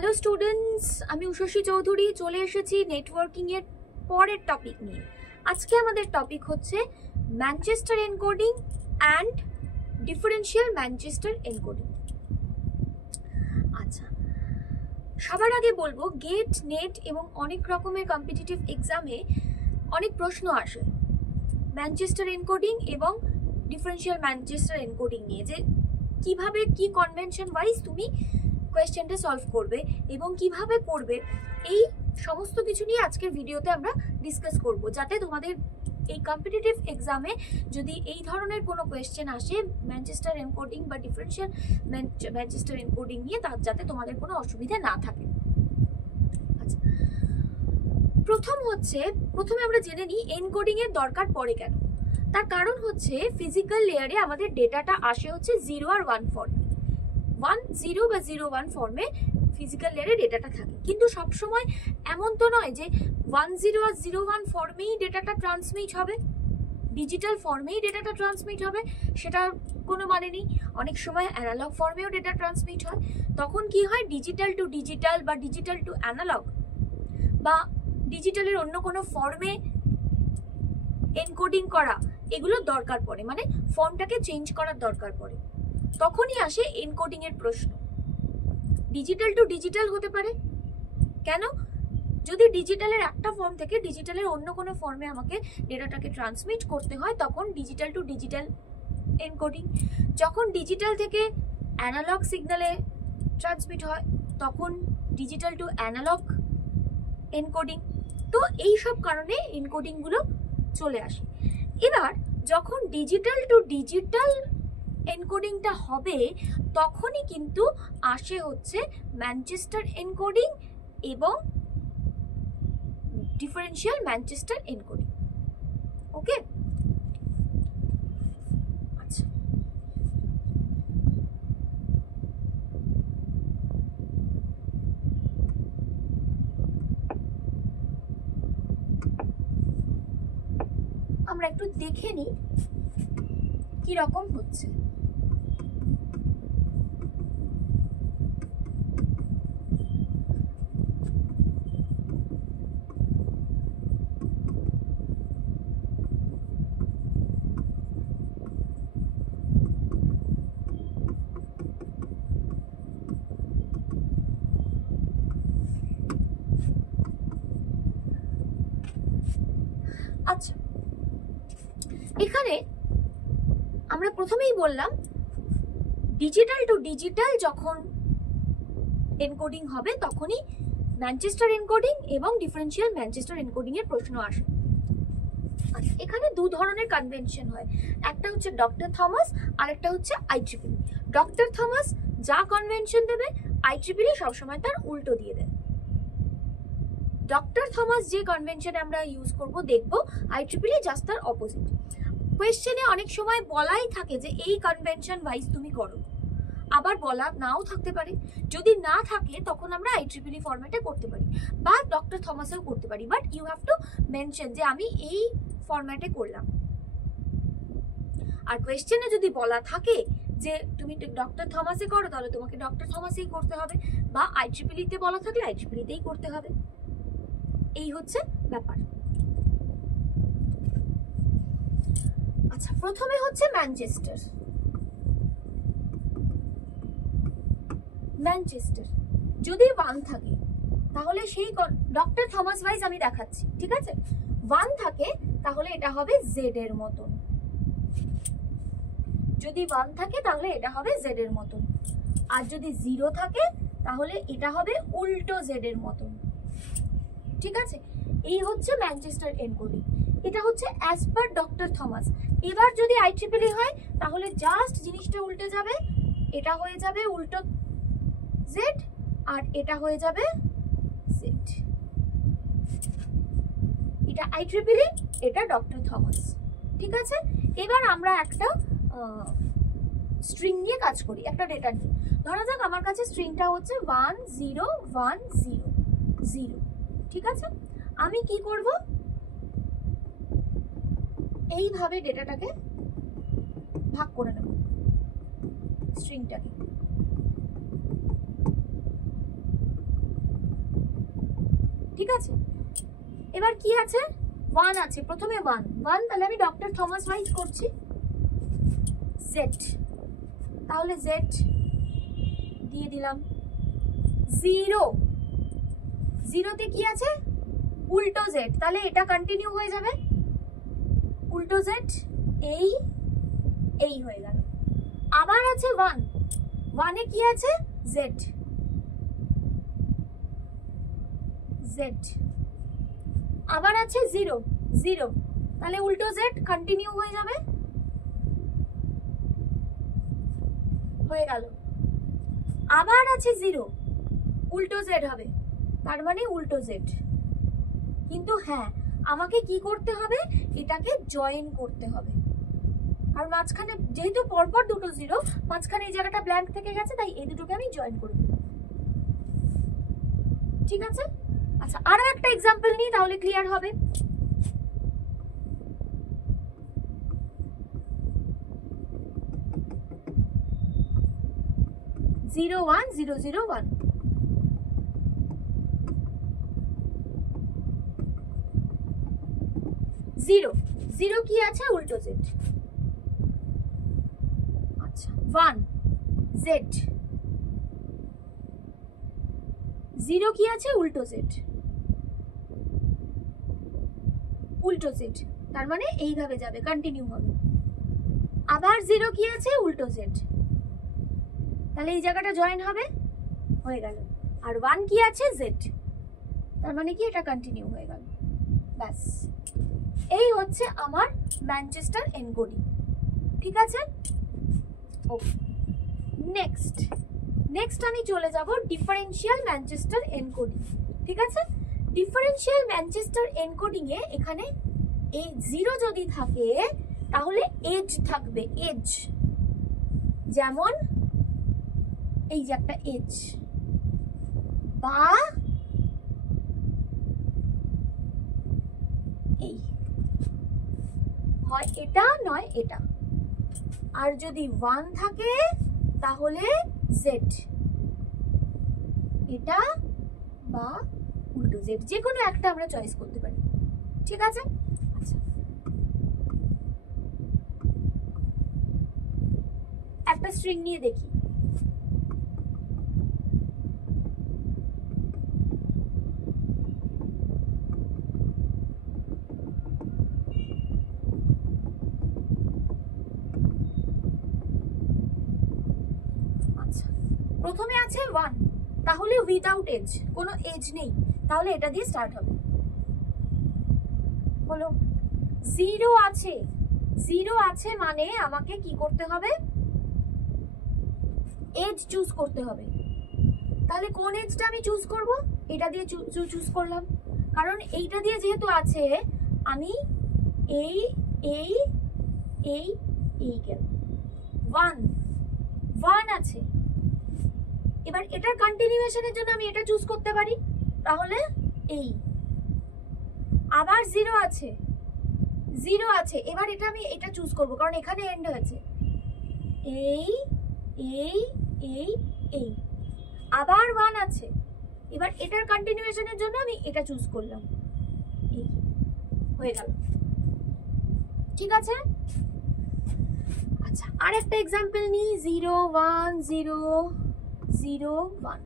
Hello students, আমি উষসী চৌধুরী চলে এসেছি নেটওয়ার্কিং এর পরের টপিক নিয়ে। আজকে আমাদের টপিক হচ্ছে Manchester encoding and differential Manchester encoding. আচ্ছা, সবার আগে বলবো গেট, নেট এবং অনেক রকমের কম্পিটিটিভ এক্সামে অনেক প্রশ্ন আসে ম্যানচেস্টার এনকোডিং এবং ডিফারেন্সিয়াল ম্যানচেস্টার এনকোডিং নিয়ে, যে কিভাবে কি কনভেনশন ওয়াইজ তুমি কোয়েশ্চেনটা সলভ করবে এবং কিভাবে করবে, এই সমস্ত কিছু নিয়ে আজকের ভিডিওতে আমরা ডিসকাস করব, যাতে তোমাদের এই কম্পিটিটিভ এক্সামে যদি এই ধরনের কোনো কোয়েশ্চেন আসে ম্যানচেস্টার এনকোডিং বা ডিফারেন্সিয়াল ম্যানচেস্টার এনকোডিং নিয়ে, তার যাতে তোমাদের কোনো অসুবিধা না থাকে। আচ্ছা, প্রথমে আমরা জেনে নিই এনকোডিং এর দরকার পড়ে কেন। তার কারণ হচ্ছে ফিজিক্যাল লেয়ারে আমাদের ডেটাটা আসে হচ্ছে 0 আর 1 ফর্মে। 10 বা 01 ফর্মে ফিজিক্যাল লেয়ারে ডেটাটা থাকে, কিন্তু সবসময় এমন তো নয় যে 10 আর 01 ফর্মেই ডেটাটা ট্রান্সমিট হবে, ডিজিটাল ফর্মেই ডেটাটা ট্রান্সমিট হবে, সেটার কোনো মানে নেই। অনেক সময় অ্যানালগ ফর্মেও ডেটা ট্রান্সমিট হয়। তখন কি হয়, ডিজিটাল টু ডিজিটাল বা ডিজিটাল টু অ্যানালগ বা ডিজিটালের অন্য কোনো ফর্মে এনকোডিং করা, এগুলোর দরকার পড়ে, মানে ফর্মটাকে চেঞ্জ করার দরকার পড়ে। তখনই আসে এনকোডিং এর প্রশ্ন। ডিজিটাল টু ডিজিটাল হতে পারে কেন? যদি ডিজিটালের একটা ফর্ম থেকে ডিজিটালের অন্য কোনো ফর্মে আমাকে ডেটাটাকে ট্রান্সমিট করতে হয়, তখন ডিজিটাল টু ডিজিটাল এনকোডিং। যখন ডিজিটাল থেকে অ্যানালগ সিগন্যালে ট্রান্সমিট হয়, তখন ডিজিটাল টু অ্যানালগ এনকোডিং। তো এই সব কারণে এনকোডিংগুলো চলে আসে। এবার যখন ডিজিটাল টু ডিজিটাল এনকোডিংটা হবে, তখনই কিন্তু আসে হচ্ছে ম্যানচেস্টার এনকোডিং এবং ডিফারেন্সিয়াল ম্যানচেস্টার এনকোডিং। ওকে, আচ্ছা, আমরা একটু দেখে নিই কি রকম হচ্ছে। আচ্ছা, এখানে আমরা প্রথমেই বললাম ডিজিটাল টু ডিজিটাল যখন এনকোডিং হবে, তখনই ম্যানচেস্টার এনকোডিং এবং ডিফারেন্সিয়াল ম্যানচেস্টার এনকোডিং এর প্রশ্ন আসে। এখানে দু ধরনের কনভেনশন হয়, একটা হচ্ছে ডক্টর থমাস আর একটা হচ্ছে IEEE। ডক্টর থমাস যা কনভেনশন দেবে, IEEE সবসময় তার উল্টো দিয়ে দেয়। ডক্টর থমাস যে কনভেনশনে আমরা ইউজ করব দেখব, IEEE জাস্ট তার অপোজিট। কোয়েশ্চেনে অনেক সময় বলাই থাকে যে এই কনভেনশন ওয়াইজ তুমি করো, আবার বলা নাও থাকতে পারে। যদি না থাকে তখন আমরা IEEE ফরম্যাটে করতে পারি বা ডক্টর থমাসেও করতে পারি, but you have to mention যে আমি এই ফরম্যাটে করলাম। আর কোয়েশ্চেনে যদি বলা থাকে যে তুমি ডক্টর থমাসে করো, তাহলে তোমাকে ডক্টর থমাসেই করতে হবে, বা IEEE তে বলা থাকলে IEEE তেই করতে হবে। এই হচ্ছে ব্যাপার। আচ্ছা, প্রথমে হচ্ছে ম্যানচেস্টার। যদি 1 থাকে তাহলে সেই ডক্টর থমাস ওয়াইজ আমি দেখাচ্ছি, ঠিক আছে? 1 থাকে তাহলে এটা হবে জেড এর মতন। যদি 1 থাকে তাহলে এটা হবে জেড এর মতন, আর যদি 0 থাকে তাহলে এটা হবে উল্টো জেড এর মতন, ঠিক আছে? এই হচ্ছে ম্যানচেস্টার এনকোডিং। এটা হচ্ছে অ্যাজ পার ডক্টর থমাস। এবার যদি IEEE হয় তাহলে জাস্ট জিনিসটা উল্টে যাবে, এটা হয়ে যাবে উল্টো জেড আর এটা হয়ে যাবে জেড। এটা IEEE, এটা ডক্টর থমাস, ঠিক আছে? এবার আমরা একটা স্ট্রিং নিয়ে কাজ করি, একটা ডেটা নিয়ে। ধরা যাক আমার কাছে স্ট্রিংটা হচ্ছে 10100, ঠিক আছে? আমি কি করব, এইভাবে ডেটাটাকে ভাগ করে নেব স্ট্রিংটাকে। ঠিক আছে, এবার কি আছে, 1 আছে, প্রথমে 1, তাহলে আমি ডক্টর থমাস ওয়াইজ করছি, z, তাহলে z দিয়ে দিলাম। 0, 0 তে কি আছে, উল্টো z, তাহলে এটা কন্টিনিউ হয়ে যাবে, উল্টো z, এই হয়ে গেল। আবার আছে 1, 1 এ কি আছে, z, আবার আছে 0, 0, তাহলে উল্টো z কন্টিনিউ হয়ে যাবে, হয়ে গেল। আবার আছে 0, উল্টো z হবে, তার মানে উল্টো z। কিন্তু হ্যাঁ, আমাকে কি করতে হবে, এটাকে জয়েন করতে হবে, আর মাঝখানে যেহেতু পরপর দুটো 0, মাঝখানে এই জায়গাটা ব্ল্যাঙ্ক থেকে গেছে, তাই এই দুটোকে আমি জয়েন করে দিলাম। ঠিক আছে, আচ্ছা আরো একটা এক্সাম্পল নিই, তাহলে ক্লিয়ার হবে। জিরো 1 0 0 1, জিরো, 0 কি আছে, উল্টো z, আচ্ছা 1 z, 0 কি আছে, উল্টো z, উল্টো z, তার মানে এইভাবে যাবে, কন্টিনিউ হবে। আবার 0 কি আছে, উল্টো z, তাহলে এই জায়গাটা জয়েন হবে, হয়ে গেল। আর 1 কি আছে, z, তার মানে কি এটা কন্টিনিউ হয়ে গেল, ব্যাস। এই হচ্ছে আমার ম্যানচেস্টার এনকোডিং। ঠিক আছে, ওকে। নেক্সট আমি চলে যাব ডিফারেন্সিয়াল ম্যানচেস্টার এনকোডিং। ঠিক আছে, ডিফারেন্সিয়াল ম্যানচেস্টার এনকোডিং এ এখানে এই 0 যদি থাকে তাহলে এজ থাকবে, এজ, যেমন এই যে একটা এজ, বা এই হয় এটা, নয় এটা। আর যদি 1 থাকে তাহলে z, এটা বা উল্টো z, যে কোনো একটা আমরা চয়েস করতে পারি। ঠিক আছে, আচ্ছা একটা স্ট্রিং নিয়ে দেখি। প্রথমে আছে 1, তাহলে উইদাউট এজ, কোনো এজ নেই, তাহলে এটা দিয়ে স্টার্ট হবে। হলো 0 আছে, 0 আছে মানে আমাকে কি করতে হবে, এজ চুজ করতে হবে। তাহলে কোন এজটা আমি চুজ করব, এটা দিয়ে চুজ করলাম, কারণ এইটা দিয়ে যেহেতু আছে, আমি এই গেল 1 আছে। এবার এটার কন্টিনিউয়েশনের জন্য আমি এটা চুজ করতে পারি, তাহলে এই। আবার 0 আছে, 0 আছে, এবার এটা আমি এটা চুজ করব, কারণ এখানে এন্ড হয়েছে, এই। আবার 1 আছে, এবার এটার কন্টিনিউয়েশনের জন্য আমি এটা চুজ করলাম, এই হয়ে গেল। ঠিক আছে, আচ্ছা আর একটা এক্সাম্পল নিই, 0 1 0 0 1,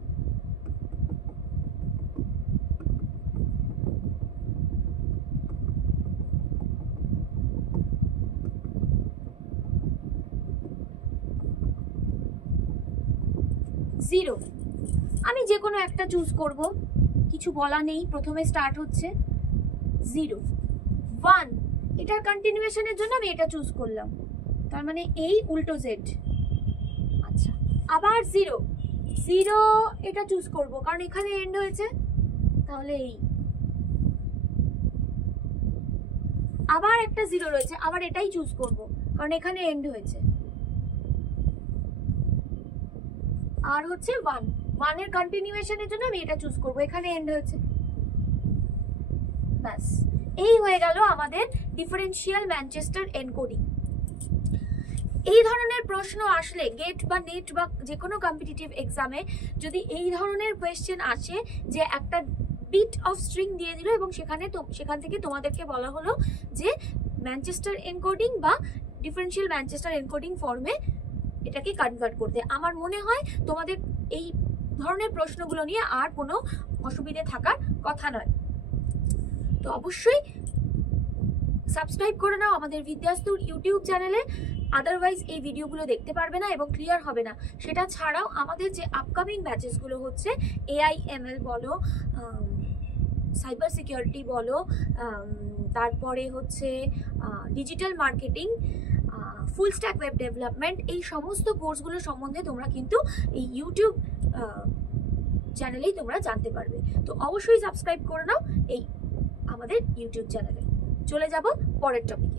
জিরো, আমি যে কোনো একটা চুজ করব, কিছু বলা নেই, প্রথমে স্টার্ট হচ্ছে 0 1, এটার কন্টিনিউয়েশনের জন্য আমি এটা চুজ করলাম, তার মানে এই উল্টো z। আচ্ছা আবার 0 এটা চুজ করব, কারণ এখানে এন্ড হয়েছে, তাহলে এই। আবার একটা 0 রয়েছে, আবার এটাই চুজ করব, কারণ এখানে এন্ড হয়েছে। আর হচ্ছে 1 এর কন্টিনিউয়েশনের জন্য আমি এটা চুজ করব, এখানে এন্ড হয়েছে, ব্যাস। এই হয়ে গেল আমাদের ডিফারেন্সিয়াল ম্যানচেস্টার এনকোডিং। এই ধরনের প্রশ্ন আসলে গেট বা নেট বা যে কোনো কম্পিটিটিভ এক্সামে যদি এই ধরনের কোয়েশ্চেন আসে যে একটা বিট অফ স্ট্রিং দিয়ে দিল এবং সেখান থেকে তোমাদেরকে বলা হলো যে ম্যানচেস্টার এনকোডিং বা ডিফারেন্সিয়াল ম্যানচেস্টার এনকোডিং ফর্মে এটাকে কনভার্ট করতে। আমার মনে হয় তোমাদের এই ধরনের প্রশ্নগুলো নিয়ে আর কোনো অসুবিধে থাকার কথা নয়। তো অবশ্যই সাবস্ক্রাইব করে নাও আমাদের বিদ্যাস্তুর ইউটিউব চ্যানেলে, আদারওয়াইজ এই ভিডিওগুলো দেখতে পারবে না এবং ক্লিয়ার হবে না। সেটা ছাড়াও আমাদের যে আপকামিং ব্যাচেসগুলো হচ্ছে AI/ML বলো, সাইবার সিকিউরিটি বলো, তারপরে হচ্ছে digital marketing, full stack web development, এই সমস্ত কোর্সগুলো সম্বন্ধে তোমরা কিন্তু এই ইউটিউব চ্যানেলেই তোমরা জানতে পারবে। তো অবশ্যই সাবস্ক্রাইব করে নাও এই আমাদের ইউটিউব চ্যানেলে। চলে যাব পরের টপিক।